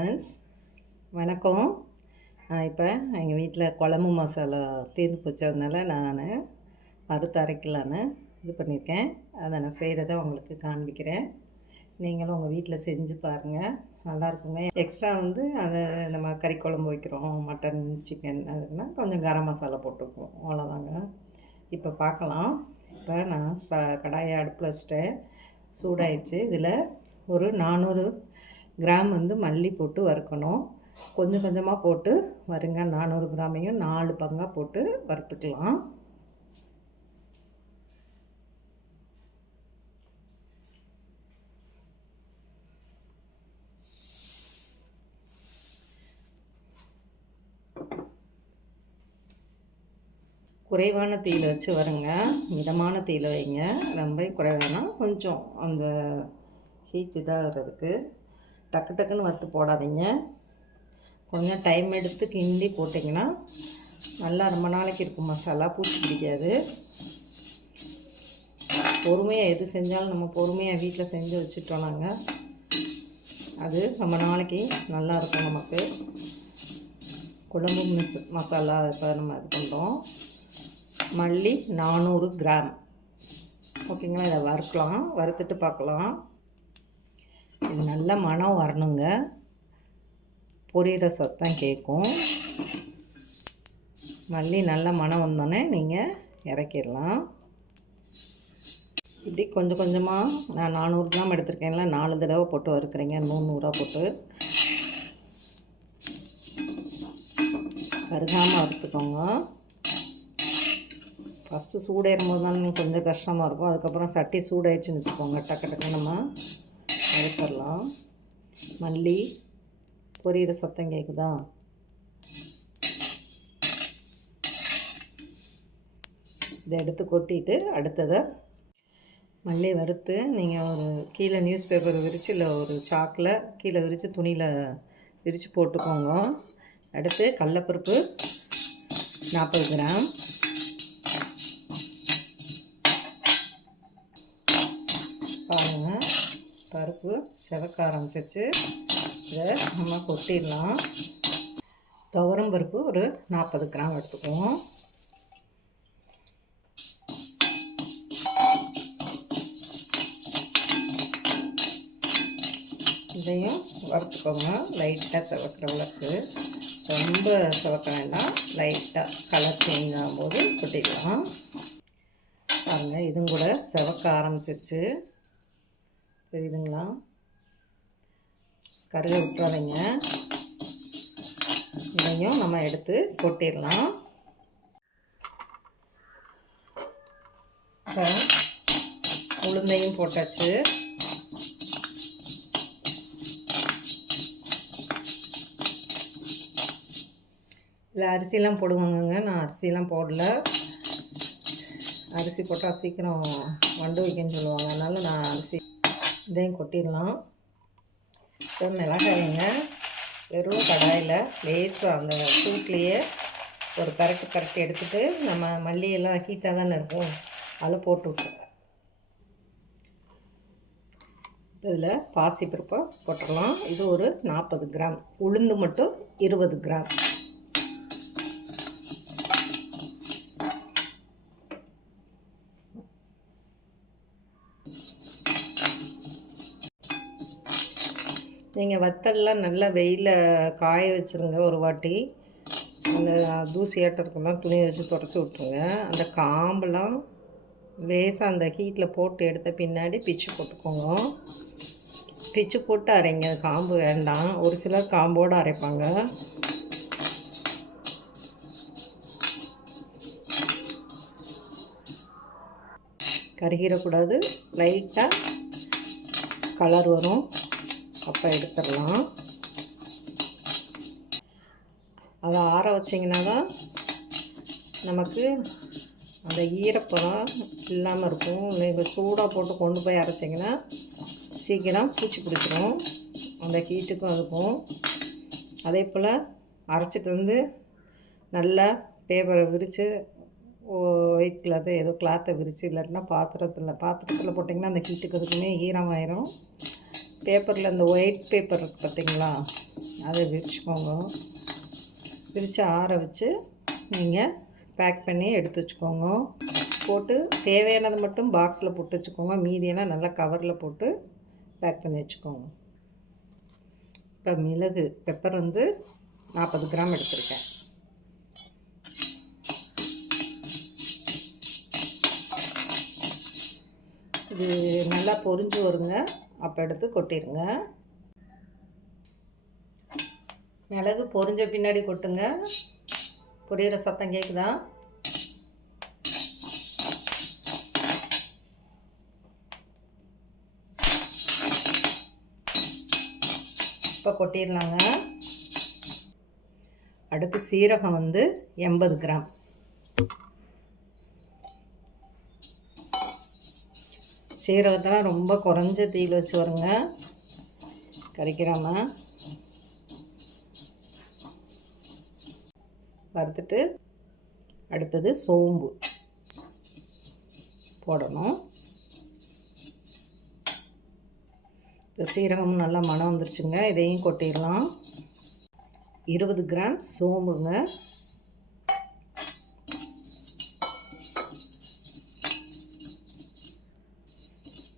Friends, வணக்கம். இப்போ எங்கள் வீட்டில் குழம்பு மசாலா தீர்ந்து போச்சு, அதனால நான் வறுத்து அரைக்கலான்னு இது பண்ணியிருக்கேன். அதை நான் செய்கிறத உங்களுக்கு காண்பிக்கிறேன். நீங்களும் உங்கள் வீட்டில் செஞ்சு பாருங்கள், நல்லாயிருக்குங்க. எக்ஸ்ட்ரா அதை நம்ம கறி குழம்பு வைக்கிறோம், மட்டன் சிக்கன் அதுக்குன்னா கொஞ்சம் கரம் மசாலா போட்டுக்குவோம், அவ்வளோதாங்க. இப்போ பார்க்கலாம். இப்போ நான் கடாயை அடுப்பில் வச்சுட்டேன், சூடாயிடுச்சு. இதில் ஒரு 400 கிராம் மல்லி போட்டு வறுக்கணும். கொஞ்சம் கொஞ்சமாக போட்டு வறுங்க. 400 கிராமையும் 4 பங்காக போட்டு வறுத்துக்கலாம். குறைவான தீயில் வச்சு வருங்க, மிதமான தீயில் வைங்க. ரொம்ப குறைவானா கொஞ்சம் அந்த ஹீட் இதாகிறதுக்கு. டக்கு டக்குன்னு வறுத்து போடாதீங்க, கொஞ்சம் டைம் எடுத்து கிண்டி போட்டிங்கன்னா நல்லா ரொம்ப நாளைக்கு இருக்கும். மசாலா பூச்சி பிடிக்காது. பொறுமையாக எது செஞ்சாலும் நம்ம பொறுமையாக வீட்டில் செஞ்சு வச்சுட்டோம்னாங்க அது ரொம்ப நாளைக்கு நல்லாயிருக்கும். நமக்கு குழம்பு மசாலா இப்போ நம்ம இது பண்ணுறோம். மல்லி 400 கிராம் ஓகேங்களா. இதை வறுக்கலாம், வறுத்துட்டு பார்க்கலாம். இது நல்ல மணம் வரணுங்க, பொரியிற சத்தம் கேட்கும். மல்லி நல்ல மணம் வந்தோடனே நீங்கள் இறக்கிடலாம். இப்படி கொஞ்சம் கொஞ்சமாக நான் 400 கிராம் எடுத்துருக்கேன்ல, 4 தடவை போட்டு வறுக்கிறீங்க. 100 போட்டு கருகாமல் வறுத்துக்கோங்க. ஃபஸ்ட்டு சூடேறும் போது தான் கொஞ்சம் கஷ்டமாக இருக்கும். அதுக்கப்புறம் சட்டி சூடாயிடுச்சுன்னு வச்சுக்கோங்க, டக்கு டக்கு நம்ம வறுத்துடலாம். மல்லி பொரியிற சத்தம் கேட்குதா? இதை எடுத்து கொட்டிட்டு அடுத்ததை மல்லி வறுத்து நீங்கள் ஒரு கீழே நியூஸ் பேப்பர் விரித்து இல்லை ஒரு சாக்கில் கீழே விரித்து துணியில் விரித்து போட்டுக்கோங்க. அடுத்து கடலப்பருப்பு 40 கிராம், பாருங்கள் பருப்பு செவக்க ஆரம்பிச்சிச்சு. இதை நம்ம கொட்டிடலாம். துவரம் பருப்பு ஒரு 40 கிராம் எடுத்துக்குவோம். இதையும் வறுத்துக்கோங்க, லைட்டாக செவக்கிற அளவுக்கு. ரொம்ப செவக்க வேண்டாம், லைட்டாக கலர் சேஞ்ச் ஆகும்போது கொட்டிடலாம். பாருங்கள், இதுவும் கூட செவக்க ஆரம்பிச்சிருச்சு, தெரியுதுங்களா? கருகை விட்டுறாதீங்க. இதையும் நம்ம எடுத்து கொட்டிடலாம். உளுந்தையும் போட்டாச்சு. இல்லை அரிசிலாம் போடுவாங்கங்க, நான் அரிசிலாம் போடல. அரிசி போட்டால் சீக்கிரம் வண்டு வைக்கன்னு சொல்லுவாங்க, அதனால் நான் அரிசி. இதையும் கொட்டிடலாம். இப்போ மிளகாய்ங்க வெறும் கடாயில் லேசாக அந்த சூட்லேயே ஒரு கரட்டு எடுத்துகிட்டு, நம்ம மல்லியெல்லாம் ஹீட்டாக தானே இருக்கும், அதில் போட்டு விட்டுருங்க. இதில் பாசிப்பருப்பை போட்டுடலாம். இது ஒரு 40 கிராம். உளுந்து மட்டும் 20 கிராம். நீங்கள் வத்தல்லாம் நல்லா வெயிலில் காய வச்சுருங்க ஒரு வாட்டி. அந்த தூசியாட்டம் இருக்கலாம், துணியை வச்சு தொடச்சி விட்ருங்க. அந்த காம்பெல்லாம் லேசாக அந்த ஹீட்டில் போட்டு எடுத்த பின்னாடி பிச்சு போட்டுக்கோங்க. பிச்சு போட்டு அரைங்க, காம்பு வேண்டாம். ஒரு சிலர் காம்போடு அரைப்பாங்க. கருகிடக்கூடாது, லைட்டாக கலர் வரும், அப்போ எடுத்துடலாம். அதை ஆற வச்சிங்கன்னா தான் நமக்கு அந்த ஈரப்பதம் இல்லாமல் இருக்கும். நீங்கள் சூடாக போட்டு கொண்டு போய் அரைச்சிங்கன்னா சீக்கிரம் பூச்சி பிடிச்சிரும், அந்த ஹீட்டுக்கும் இருக்கும். அதே போல் அரைச்சிட்டு நல்லா பேப்பரை விரித்து ஒயிட் கிளாத்தை ஏதோ கிளாத்தை விரித்து, இல்லாட்டினா பாத்திரத்தில் போட்டிங்கன்னா அந்த ஹீட்டுக்கு அதுக்குமே ஈரமாயிரும். பேப்பரில் இந்த ஒயிட் பேப்பர் இருக்குது பார்த்திங்களா, அதை விரிச்சுக்கோங்க. விரித்து ஆற வச்சு நீங்கள் பேக் பண்ணி எடுத்து வச்சுக்கோங்க. போட்டு தேவையானது மட்டும் பாக்ஸில் போட்டு வச்சுக்கோங்க. மீதியெல்லாம் நல்லா கவரில் போட்டு பேக் பண்ணி வச்சுக்கோங்க. இப்போ மிளகு பெப்பர் வந்து 40 கிராம் எடுத்துருக்கேன். இது நல்லா பொரிஞ்சு வருங்க, அப்போ எடுத்து கொட்டிடுங்க. மிளகு பொரிஞ்ச பின்னாடி கொட்டுங்க. பொரியிற சத்தம் கேட்குதா? இப்போ கொட்டிடலாங்க. அடுத்து சீரகம் வந்து 80 கிராம். சீரகத்தெல்லாம் ரொம்ப குறைஞ்ச தீயில் வச்சு வருங்க, கறிக்கிறாம வறுத்துட்டு. அடுத்தது சோம்பு போடணும். இப்போ சீரகமும் நல்லா மணம் வந்துருச்சுங்க, இதையும் கொட்டிடலாம். 20 கிராம் சோம்புங்க.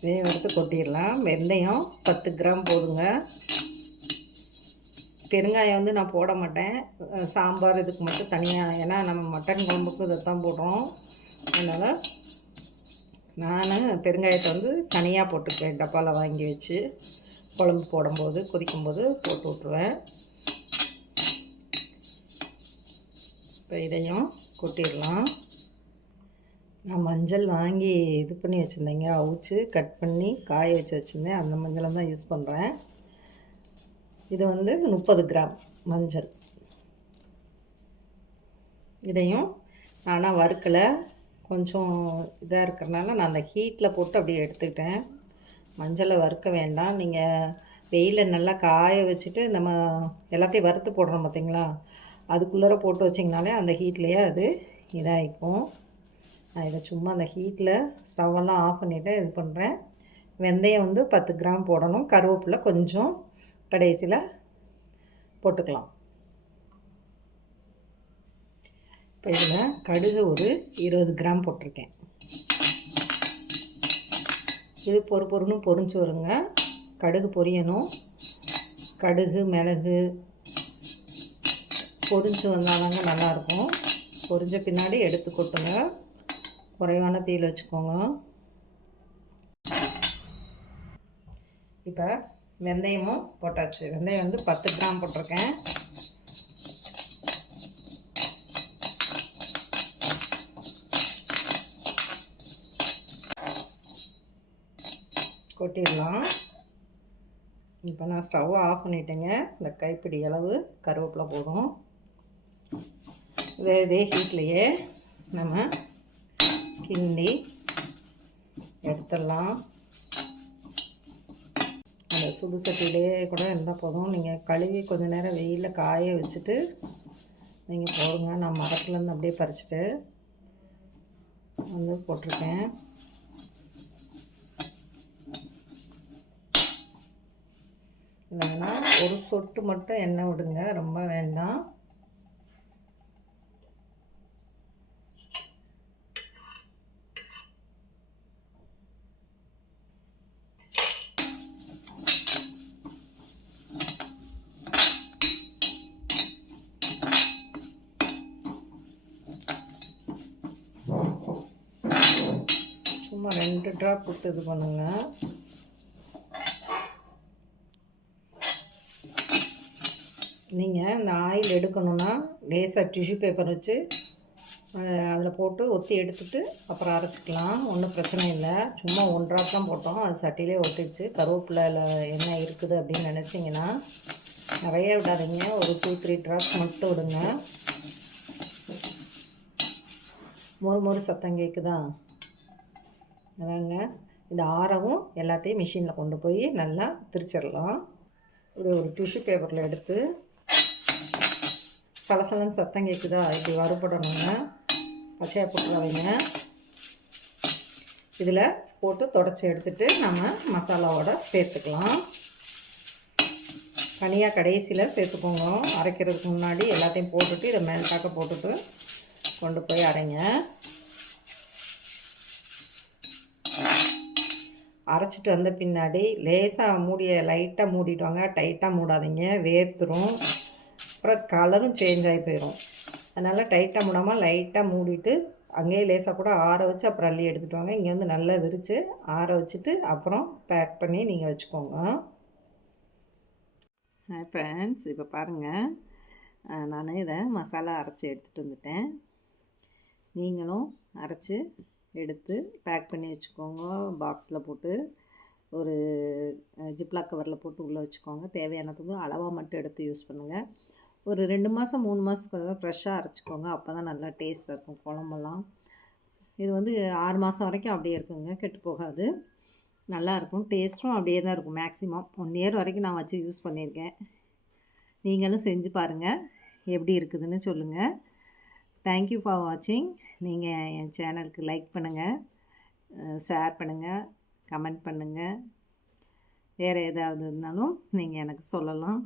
இதையும் எடுத்து கொட்டிடலாம். வெந்தயம் 10 கிராம் போடுங்க. பெருங்காயம் வந்து நான் போட மாட்டேன், சாம்பார் இதுக்கு மட்டும் தனியாக, ஏன்னா நம்ம மட்டன் குழம்புக்கு இதைத்தான் போடுறோம். அதனால் நான் பெருங்காயத்தை வந்து தனியாக போட்டுக்குவேன். டப்பாவில் வாங்கி வச்சு குழம்பு போடும்போது கொதிக்கும்போது போட்டு விட்ருவேன். இப்போ இதையும் கொட்டிடலாம். நான் மஞ்சள் வாங்கி இது பண்ணி வச்சுருந்தேங்க, அவிச்சு கட் பண்ணி காய வச்சு வச்சுருந்தேன். அந்த மஞ்சளை தான் யூஸ் பண்ணுறேன். இது வந்து 30 கிராம் மஞ்சள். இதையும் ஆனால் வறுக்கலை, கொஞ்சம் இதாக இருக்கிறனால நான் அந்த ஹீட்டில் போட்டு அப்படியே எடுத்துக்கிட்டேன். மஞ்சளை வறுக்க வேண்டாம். நீங்கள் வெயிலில் நல்லா காய வச்சுட்டு நம்ம எல்லாத்தையும் வறுத்து போடுறோம் பார்த்திங்களா, அதுக்குள்ளே போட்டு வச்சிங்கனாலே அந்த ஹீட்லேயே அது இதாகிக்கும். நான் இதை சும்மா அந்த ஹீட்டில் ஸ்டவ்வெல்லாம் ஆஃப் பண்ணிவிட்டு இது பண்ணுறேன். வெந்தயம் வந்து 10 கிராம் போடணும். கருவேப்பிலை கொஞ்சம் கடைசியில் போட்டுக்கலாம். இப்போ இதில் கடுகு ஒரு 20 கிராம் போட்டிருக்கேன். இது பொறுன்னு பொரிஞ்சு வருங்க. கடுகு பொரியணும். கடுகு மிளகு பொரிஞ்சு வந்தாதாங்க நல்லாயிருக்கும். பொரிஞ்ச பின்னாடி எடுத்து கொட்டுங்க. குறைவான தீயில் வச்சுக்கோங்க. இப்போ வெந்தயமும் போட்டாச்சு. வெந்தயம் வந்து 10 கிராம் போட்டிருக்கேன். கொட்டிடலாம். இப்போ நான் ஸ்டவ்வை ஆஃப் பண்ணிட்டேங்க. இந்த கைப்பிடி அளவு கருவேப்பிலை போதும். இதே ஹீட்லேயே நம்ம கிண்டி எடுத்துடலாம். அந்த சுடு சட்டியிலே கூட இருந்தால் போதும். நீங்கள் கழுவி கொஞ்சம் நேரம் வெயிலில் காய வச்சுட்டு நீங்கள் போடுங்க. நான் மரத்துலேருந்து அப்படியே பறிச்சுட்டு வந்து போட்டிருக்கேன். இல்லைன்னா ஒரு சொட்டு மட்டும் எண்ணெய் விடுங்க, ரொம்ப வேண்டாம். சும்மா 2 ட்ராப் கொடுத்து இது பண்ணுங்க. நீங்கள் இந்த ஆயில் எடுக்கணுன்னா லேசாக டிஷ்யூ பேப்பர் வச்சு அதில் போட்டு ஒத்தி எடுத்துட்டு அப்புறம் அரைச்சிக்கலாம். ஒன்றும் பிரச்சனை இல்லை. சும்மா 1 ட்ராப் தான் போட்டோம், அது சட்டிலே ஒட்டிடுச்சு. கருவேப்பிலையில் என்ன இருக்குது அப்படின்னு நினச்சிங்கன்னா நிறைய விடாதீங்க, ஒரு 2-3 ட்ராப்ஸ் மட்டும் விடுங்க. மொறு சத்தம் கேட்குதா? அதாங்க. இந்த ஆரவும் எல்லாத்தையும் மிஷினில் கொண்டு போய் நல்லா திரிச்சிடலாம். இப்படி ஒரு டிஷ்யூ பேப்பரில் எடுத்து சலசலன்னு சத்தம் கேட்குதா, இப்படி வறுபடணுங்க. பச்சையாக போட்டுறாதீங்க. இதில் போட்டு தொடச்சி எடுத்துகிட்டு நம்ம மசாலாவோட சேர்த்துக்கலாம். தனியாக கடைசியில் சேர்த்துக்கோங்க. அரைக்கிறதுக்கு முன்னாடி எல்லாத்தையும் போட்டுட்டு இதை மேல்பாக்க போட்டுட்டு கொண்டு போய் அரைங்க. அரைச்சிட்டு வந்த பின்னாடி லேசாக லைட்டாக மூடிட்டு வாங்க. டைட்டாக மூடாதீங்க, வேர்த்துரும். அப்புறம் கலரும் சேஞ்ச் ஆகி போயிடும். அதனால் டைட்டாக மூடாமல் லைட்டாக மூடிட்டு அங்கேயே லேசாக கூட ஆற வச்சு அப்புறம் அள்ளி எடுத்துகிட்டு வாங்க. இங்கே வந்து நல்லா விரித்து ஆற வச்சுட்டு அப்புறம் பேக் பண்ணி நீங்கள் வச்சுக்கோங்க. ஃப்ரெண்ட்ஸ், இப்போ பாருங்கள், நான் இதை மசாலா அரைச்சி எடுத்துகிட்டு வந்துட்டேன். நீங்களும் அரைச்சி எடுத்து பேக் பண்ணி வச்சுக்கோங்க. பாக்ஸில் போட்டு ஒரு ஜிப்லாக் கவரில் போட்டு உள்ளே வச்சுக்கோங்க. தேவையானது அளவாக மட்டும் எடுத்து யூஸ் பண்ணுங்கள். ஒரு 2 மாதம் 3 மாதத்துக்கு ஃப்ரெஷ்ஷாக அரைச்சிக்கோங்க. அப்போ தான் நல்லா டேஸ்ட்டாக இருக்கும் குழம்பெல்லாம். இது வந்து 6 மாதம் வரைக்கும் அப்படியே இருக்குங்க, கெட்டு போகாது. நல்லாயிருக்கும், டேஸ்ட்டும் அப்படியே தான் இருக்கும். மேக்ஸிமம் 1 இயர் வரைக்கும் நான் வச்சு யூஸ் பண்ணியிருக்கேன். நீங்களும் செஞ்சு பாருங்கள், எப்படி இருக்குதுன்னு சொல்லுங்கள். தேங்க்யூ ஃபார் வாட்சிங். நீங்கள் என் சேனலுக்கு லைக் பண்ணுங்கள், ஷேர் பண்ணுங்கள், கமெண்ட் பண்ணுங்கள். வேறு ஏதாவது இருந்தாலும் நீங்கள் எனக்கு சொல்லலாம்.